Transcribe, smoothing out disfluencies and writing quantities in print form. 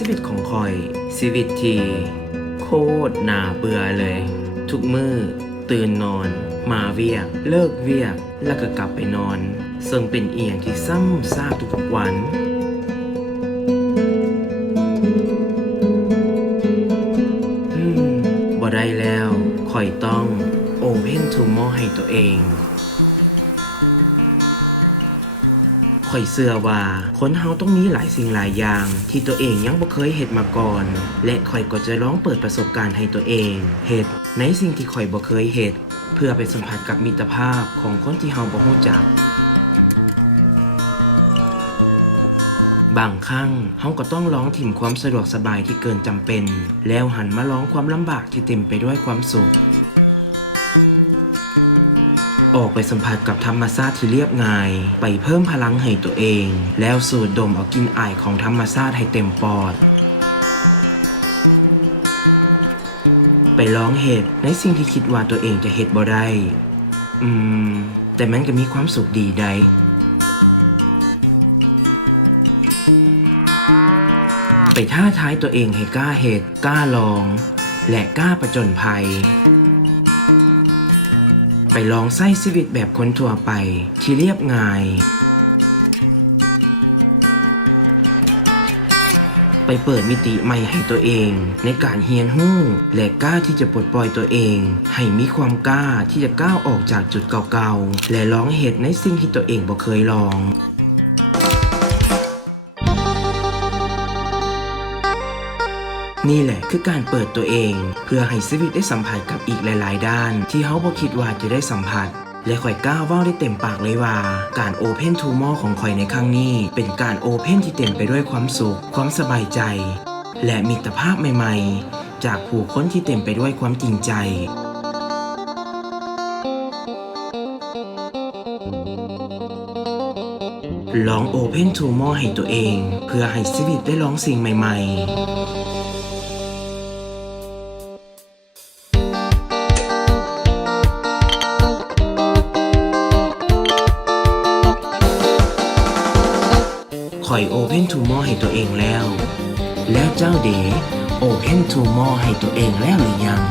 ชีวิตของคอยชีวิตที่โคตรน่าเบื่อเลย ทุกมื้อตื่นนอนมาเวียกเลิกเวียกแล้วก็กลับไปนอนซึ่งเป็นเอียงที่ซ้ำซากทุกๆวันบ่ได้แล้วคอยต้องโอเพนทูมอให้ตัวเองข่อยเชื่อว่าคนเฮาต้องมีหลายสิ่งหลายอย่างที่ตัวเองยังบ่เคยเฮ็ดมาก่อนและข่อยก็จะลองเปิดประสบการณ์ให้ตัวเองเฮ็ดในสิ่งที่ข่อยบ่เคยเฮ็ดเพื่อไปสัมผัสกับมิตรภาพของคนที่เฮาบ่รู้จักบางครั้งเฮาก็ต้องลองถิ่มความสะดวกสบายที่เกินจำเป็นแล้วหันมาลองความลำบากที่เต็มไปด้วยความสุขออกไปสัมผัสกับธรรมชาติที่เรียบง่ายไปเพิ่มพลังให้ตัวเองแล้วสูดดมเอากลิ่นอายของธรรมชาติให้เต็มปอดไปลองเฮ็ดในสิ่งที่คิดว่าตัวเองจะเฮ็ดบ่ได้แต่มันก็มีความสุขดีได้ไปท้าทายตัวเองให้กล้าเฮ็ดกล้าลองและกล้าผจญภัยไปลองใช้ชีวิตแบบคนทั่วไปที่เรียบง่ายไปเปิดมิติใหม่ให้ตัวเองในการเรียนรู้และกล้าที่จะปลดปล่อยตัวเองให้มีความกล้าที่จะก้าวออกจากจุดเก่าๆและลองเฮ็ดในสิ่งที่ตัวเองบ่เคยลองนี่แหละคือการเปิดตัวเองเพื่อให้ชีวิตได้สัมผัสกับอีกหลายๆด้านที่เฮาบ่คิดว่าจะได้สัมผัสและข่อยกล้าเว้าได้เต็มปากเลยว่าการโอเพนทูมอของข่อยในครั้งนี้เป็นการโอเพนที่เต็มไปด้วยความสุขความสบายใจและมิตรภาพใหม่ๆจากผู้คนที่เต็มไปด้วยความจริงใจลองโอเพนทูมอให้ตัวเองเพื่อให้ชีวิตได้ลองสิ่งใหม่ๆข่อยโอเพนทูมอให้ตัวเองแล้วเจ้าเด๋โอเพนทูมอให้ตัวเองแล้วหรือยัง